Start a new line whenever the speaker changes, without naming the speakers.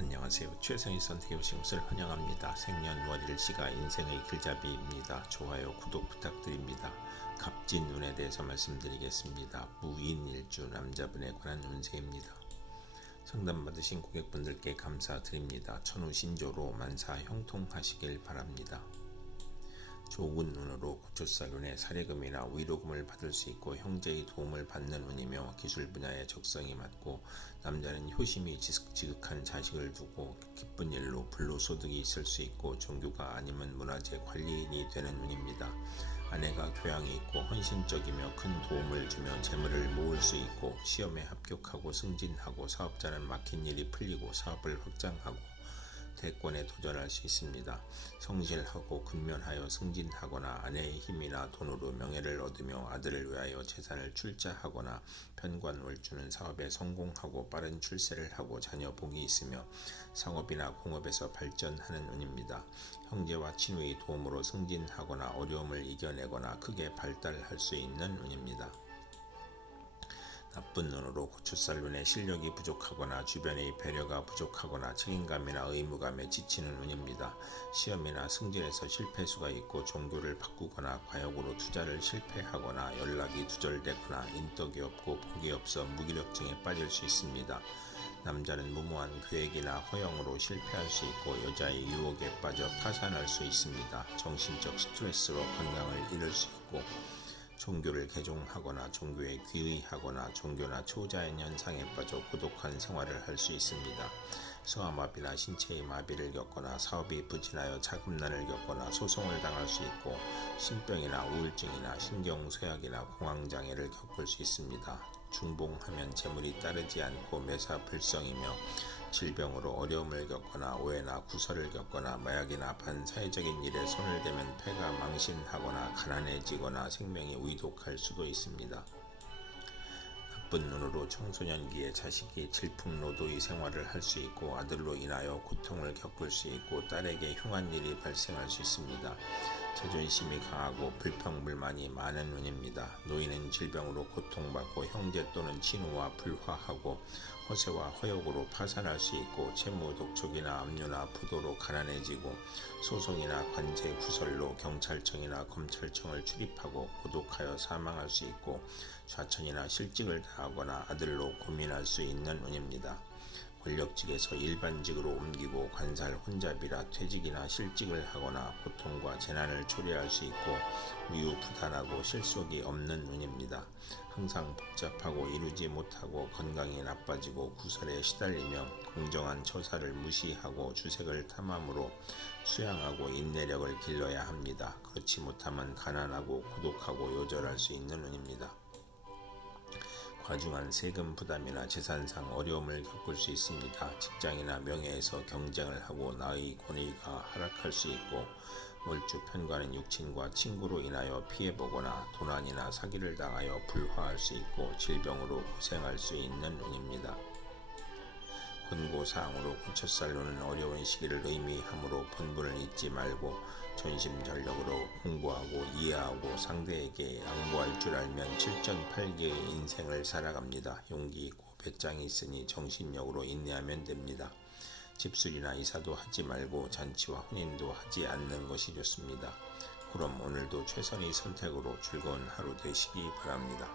안녕하세요. 최선의 선택해 오신 것을 환영합니다. 생년월일 시가 인생의 길잡이입니다. 좋아요, 구독 부탁드립니다. 갑진 운에 대해서 말씀드리겠습니다. 무인일주 남자분에 관한 운세입니다. 상담 받으신 고객분들께 감사드립니다. 천우신조로 만사 형통하시길 바랍니다. 좋은 운으로 고초살운에 사례금이나 위로금을 받을 수 있고 형제의 도움을 받는 운이며 기술 분야에 적성이 맞고 남자는 효심이 지극한 자식을 두고 기쁜 일로 불로소득이 있을 수 있고 종교가 아니면 문화재 관리인이 되는 운입니다. 아내가 교양이 있고 헌신적이며 큰 도움을 주며 재물을 모을 수 있고 시험에 합격하고 승진하고 사업자는 막힌 일이 풀리고 사업을 확장하고 대권에 도전할 수 있습니다. 성실하고 근면하여 승진하거나 아내의 힘이나 돈으로 명예를 얻으며 아들을 위하여 재산을 출자하거나 편관월주는 사업에 성공하고 빠른 출세를 하고 자녀 복이 있으며 상업이나 공업에서 발전하는 운입니다. 형제와 친구의 도움으로 승진하거나 어려움을 이겨내거나 크게 발달할 수 있는 운입니다. 나쁜 눈으로 고추살룬에 실력이 부족하거나 주변의 배려가 부족하거나 책임감이나 의무감에 지치는 운입니다. 시험이나 승진에서 실패수가 있고 종교를 바꾸거나 과욕으로 투자를 실패하거나 연락이 두절되거나 인덕이 없고 복이 없어 무기력증에 빠질 수 있습니다. 남자는 무모한 계획이나 허영으로 실패할 수 있고 여자의 유혹에 빠져 파산할 수 있습니다. 정신적 스트레스로 건강을 잃을 수 있고 종교를 개종하거나 종교에 귀의하거나 종교나 초자연 현상에 빠져 고독한 생활을 할 수 있습니다. 소아마비나 신체의 마비를 겪거나 사업이 부진하여 자금난을 겪거나 소송을 당할 수 있고 신병이나 우울증이나 신경쇠약이나 공황장애를 겪을 수 있습니다. 중봉하면 재물이 따르지 않고 매사불성이며 질병으로 어려움을 겪거나 오해나 구설을 겪거나 마약이나 반사회적인 일에 손을 대면 폐가 망신하거나 가난해지거나 생명이 위독할 수도 있습니다. 나쁜 눈으로 청소년기에 자식이 질풍노도의 생활을 할 수 있고 아들로 인하여 고통을 겪을 수 있고 딸에게 흉한 일이 발생할 수 있습니다. 자존심이 강하고 불평불만이 많은 운입니다. 노인은 질병으로 고통받고 형제 또는 친우와 불화하고 허세와 허욕으로 파산할 수 있고 채무 독촉이나 압류나 부도로 가난해지고 소송이나 관제 구설로 경찰청이나 검찰청을 출입하고 고독하여 사망할 수 있고 좌천이나 실직을 당하거나 아들로 고민할 수 있는 운입니다. 권력직에서 일반직으로 옮기고 관살 혼잡이라 퇴직이나 실직을 하거나 고통과 재난을 초래할 수 있고 위유부단하고 실속이 없는 운입니다. 항상 복잡하고 이루지 못하고 건강이 나빠지고 구설에 시달리며 공정한 처사를 무시하고 주색을 탐함으로 수양하고 인내력을 길러야 합니다. 그렇지 못하면 가난하고 고독하고 요절할 수 있는 운입니다. 과중한 세금 부담이나 재산상 어려움을 겪을 수 있습니다. 직장이나 명예에서 경쟁을 하고 나의 권위가 하락할 수 있고 월주 편과는 육친과 친구로 인하여 피해보거나 도난이나 사기를 당하여 불화할 수 있고 질병으로 고생할 수 있는 운입니다. 권고사항으로 고쳐살로는 어려운 시기를 의미하므로 본분을 잊지 말고 전심전력으로 공부하고 이해하고 상대에게 양보할 줄 알면 7전8기의 인생을 살아갑니다. 용기 있고 배짱이 있으니 정신력으로 인내하면 됩니다. 집술이나 이사도 하지 말고 잔치와 혼인도 하지 않는 것이 좋습니다. 그럼 오늘도 최선의 선택으로 즐거운 하루 되시기 바랍니다.